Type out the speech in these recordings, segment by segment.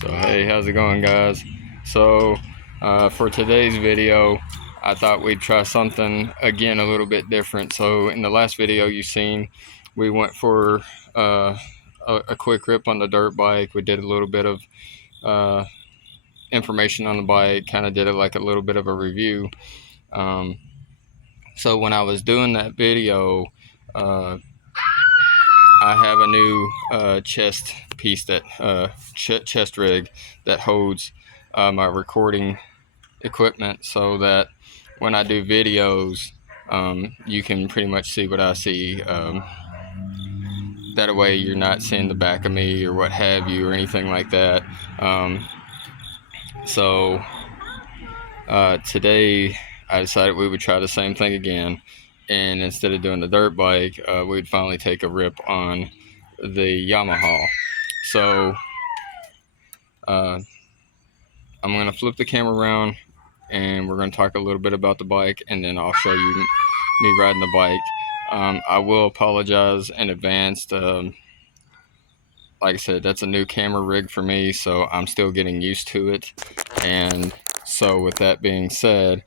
So hey, how's it going, guys? So for today's video, I thought we'd try something again a little bit different. So in the last video you seen, we went for a quick rip on the dirt bike. We did a little bit of information on the bike, kind of did it like a little bit of a review. So when I was doing that video, I have a new chest piece that chest rig that holds my recording equipment, so that when I do videos, you can pretty much see what I see. That way you're not seeing the back of me or what have you or anything like that. So today I decided we would try the same thing again, and instead of doing the dirt bike, we'd finally take a rip on the Yamaha. So I'm going to flip the camera around and we're going to talk a little bit about the bike, and then I'll show you me riding the bike. I will apologize in advance. Like I said, that's a new camera rig for me, so I'm still getting used to it. And so with that being said,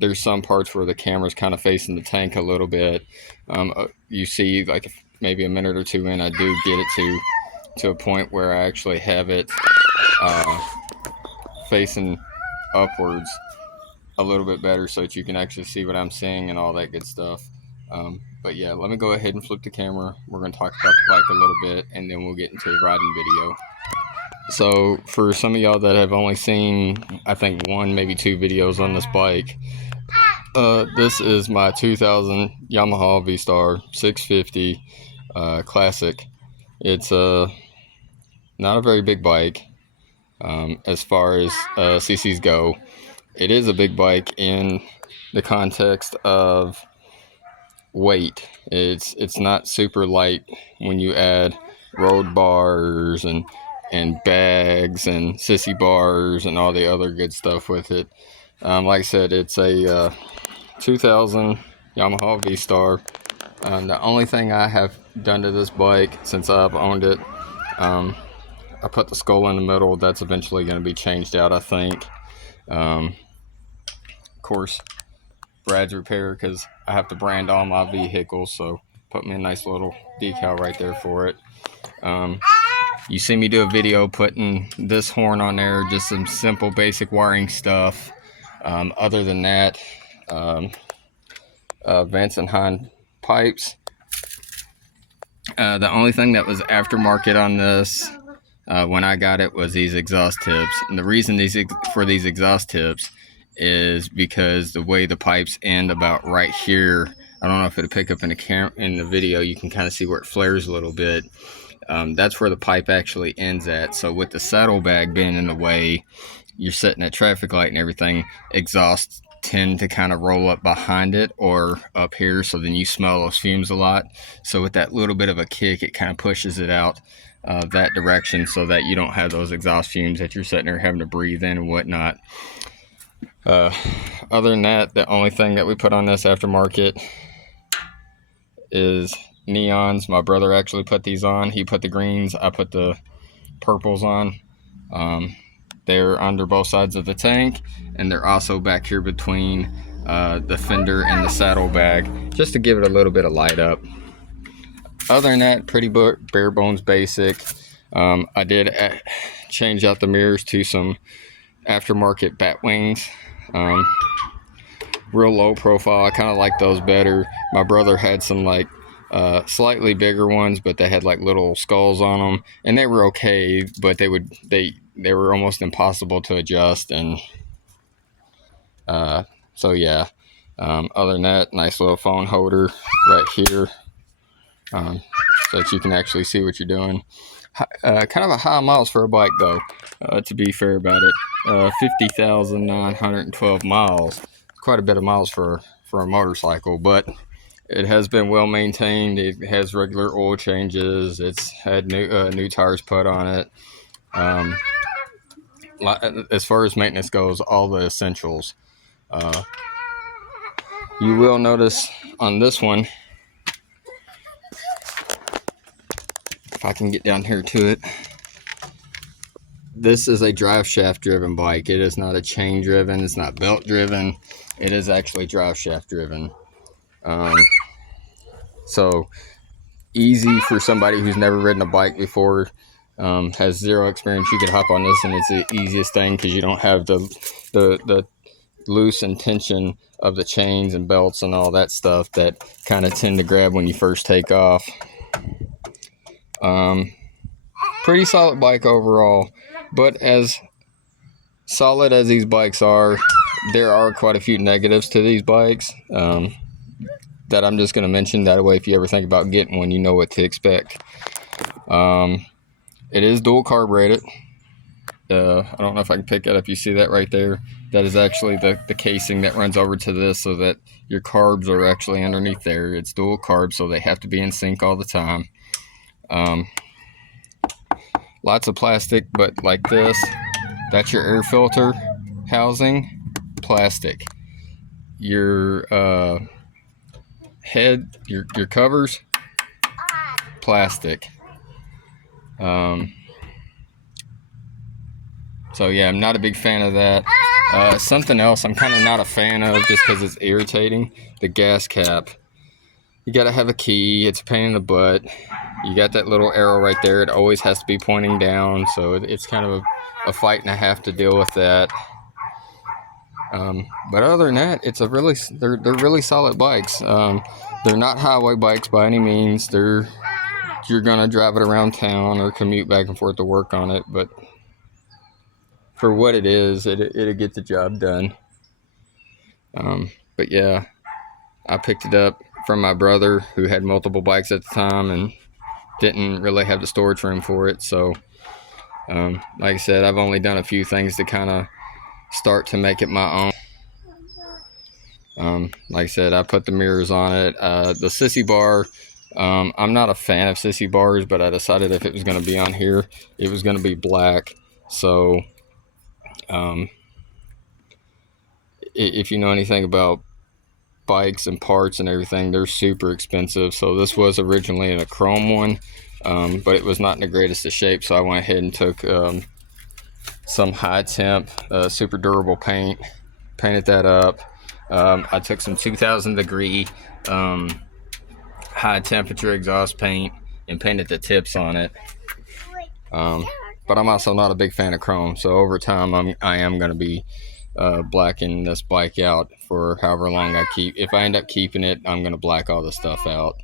there's some parts where the camera's kind of facing the tank a little bit. You see, like maybe a minute or two in, I do get it to a point where I actually have it facing upwards a little bit better, so that you can actually see what I'm seeing and all that good stuff. But yeah, let me go ahead and flip the camera. We're going to talk about the bike a little bit, and then we'll get into the riding video. So for some of y'all that have only seen, I think, one, maybe two videos on this bike, this is my 2000 Yamaha vstar 650 Classic. It's not a very big bike as far as CCs go. It is a big bike in the context of weight. It's not super light when you add road bars and bags and sissy bars and all the other good stuff with it. Like I said, it's a 2000 Yamaha V-Star. The only thing I have done to this bike since I've owned it, I put the skull in the middle. That's eventually going to be changed out, I think. Of course, Brad's repair, because I have to brand all my vehicles, so put me a nice little decal right there for it. You see me do a video putting this horn on there, just some simple basic wiring stuff. Other than that, vents and hind pipes. The only thing that was aftermarket on this when I got it was these exhaust tips. And the reason for these exhaust tips is because the way the pipes end about right here, I don't know if it'll pick up in the video, you can kind of see where it flares a little bit. That's where the pipe actually ends at. So with the saddlebag being in the way, you're sitting at traffic light and everything, exhausts tend to kind of roll up behind it or up here, so then you smell those fumes a lot. So with that little bit of a kick, it kind of pushes it out that direction, so that you don't have those exhaust fumes that you're sitting there having to breathe in and whatnot. Other than that, the only thing that we put on this aftermarket is neons. My brother actually put these on. He put the greens, I put the purples on. They're under both sides of the tank, and they're also back here between the fender and the saddlebag, just to give it a little bit of light up. Other than that, pretty bare bones basic. I did change out the mirrors to some aftermarket bat wings. Real low profile. I kind of like those better. My brother had some like slightly bigger ones, but they had like little skulls on them, and they were okay, but they were almost impossible to adjust. And so yeah, other than that, nice little phone holder right here, so that you can actually see what you're doing. Kind of a high miles for a bike, though, to be fair about it. 50,912 miles. Quite a bit of miles for a motorcycle, but it has been well maintained. It has regular oil changes. It's had new tires put on it. As far as maintenance goes, all the essentials. You will notice on this one, if I can get down here to it, this is a drive shaft driven bike. It is not a chain driven. It's not belt driven. It is actually drive shaft driven. So easy for somebody who's never ridden a bike before, has zero experience. You could hop on this and it's the easiest thing because you don't have the loose and tension of the chains and belts and all that stuff that kind of tend to grab when you first take off. Pretty solid bike overall, but as solid as these bikes are, there are quite a few negatives to these bikes that I'm just going to mention. That way, if you ever think about getting one, you know what to expect. It is dual carbureted. I don't know if I can pick it up. You see that right there? That is actually the casing that runs over to this so that your carbs are actually underneath there. It's dual carb, so they have to be in sync all the time. Lots of plastic, but like this, that's your air filter housing, plastic. Your head, your covers, plastic. So yeah, I'm not a big fan of that. Something else I'm kind of not a fan of just because it's irritating, the gas cap. You gotta have a key. It's a pain in the butt. You got that little arrow right there. It always has to be pointing down, so it's kind of a fight and a half to deal with that. But other than that, it's they're really solid bikes. They're not highway bikes by any means. You're gonna drive it around town or commute back and forth to work on it, but for what it is, it'll get the job done. But yeah, I picked it up from my brother who had multiple bikes at the time and didn't really have the storage room for it. So like I said, I've only done a few things to kind of start to make it my own. Like I said, I put the mirrors on it. The sissy bar, I'm not a fan of sissy bars, but I decided if it was going to be on here, it was going to be black. So if you know anything about bikes and parts and everything, they're super expensive. So this was originally in a chrome one, but it was not in the greatest of shape, so I went ahead and took some high temp super durable paint, painted that up. I took some 2000 degree high temperature exhaust paint and painted the tips on it. But I'm also not a big fan of chrome, so over time I am going to be blacking this bike out for however long I keep. If I end up keeping it, I'm going to black all the stuff out.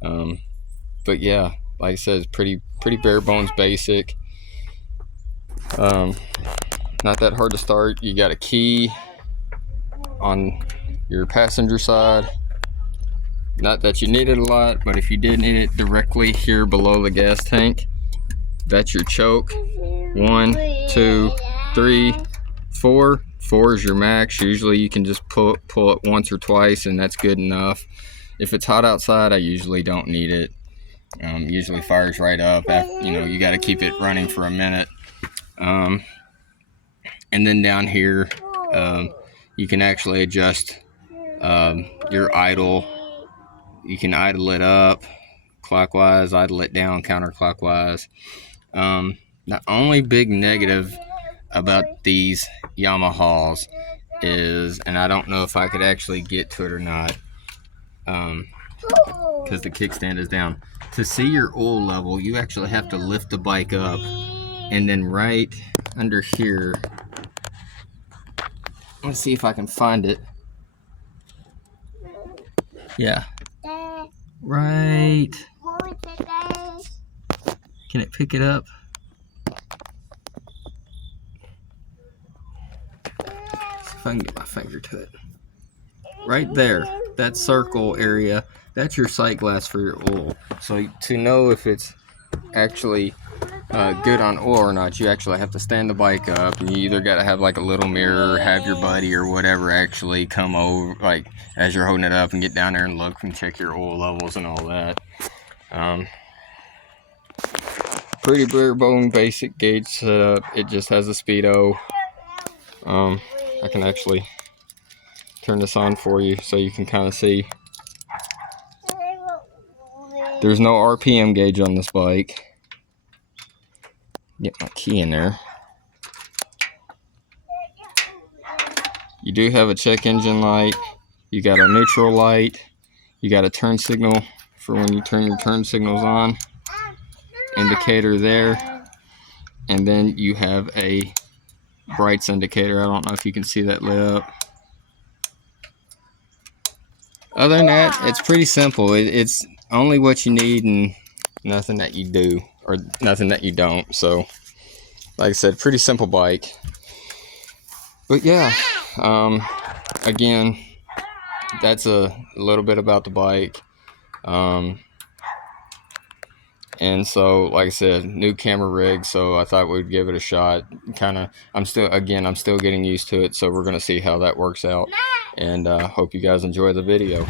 But yeah, like I said, it's pretty bare bones basic. Not that hard to start. You got a key on your passenger side. Not that you need it a lot, but if you did need it directly here below the gas tank, that's your choke. 1, 2, 3, 4. 4 is your max. Usually you can just pull it once or twice and that's good enough. If it's hot outside, I usually don't need it. Usually fires right up. You got to keep it running for a minute. And then down here, you can actually adjust your idle. You can idle it up clockwise, idle it down counterclockwise. The only big negative about these Yamahas is, and I don't know if I could actually get to it or not, because the kickstand is down. To see your oil level, you actually have to lift the bike up, and then right under here, let's see if I can find it. Yeah, right. Can it pick it up? If I can get my finger to it. Right there, that circle area, that's your sight glass for your oil. So to know if it's actually good on oil or not, you actually have to stand the bike up, and you either got to have like a little mirror, or have your buddy or whatever actually come over, like as you're holding it up, and get down there and look and check your oil levels and all that. Pretty bare bone basic gauge setup. It just has a speedo. I can actually turn this on for you so you can kind of see. There's no RPM gauge on this bike. Get my key in there. You do have a check engine light. You got a neutral light. You got a turn signal for when you turn your turn signals on. Indicator there. And then you have a brights indicator. I don't know if you can see that lit up. Other than that, it's pretty simple. It's only what you need and nothing that you do or nothing that you don't. So, like I said, pretty simple bike. But yeah, again, that's a little bit about the bike. And so, like I said, new camera rig, so I thought we'd give it a shot. I'm still getting used to it, so we're going to see how that works out. And hope you guys enjoy the video.